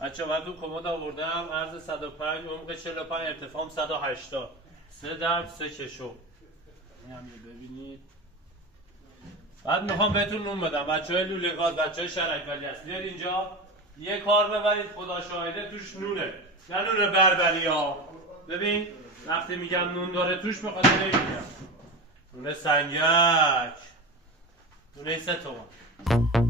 بچه بعد اون کمد آوردم عرض 105 عمق 45 ارتفاع 180 3 درب 3 کشو این هم ببینید. بعد میخوام بهتون نون بدم بچه های لوله گاز بچه های شرک ولی هست بیاد اینجا یه کار ببرید خدا شاهده توش نونه نه نون بربری ها. ببین وقتی میگم نون داره توش بخواد نمیگم نون سنگک نونه 3 تومن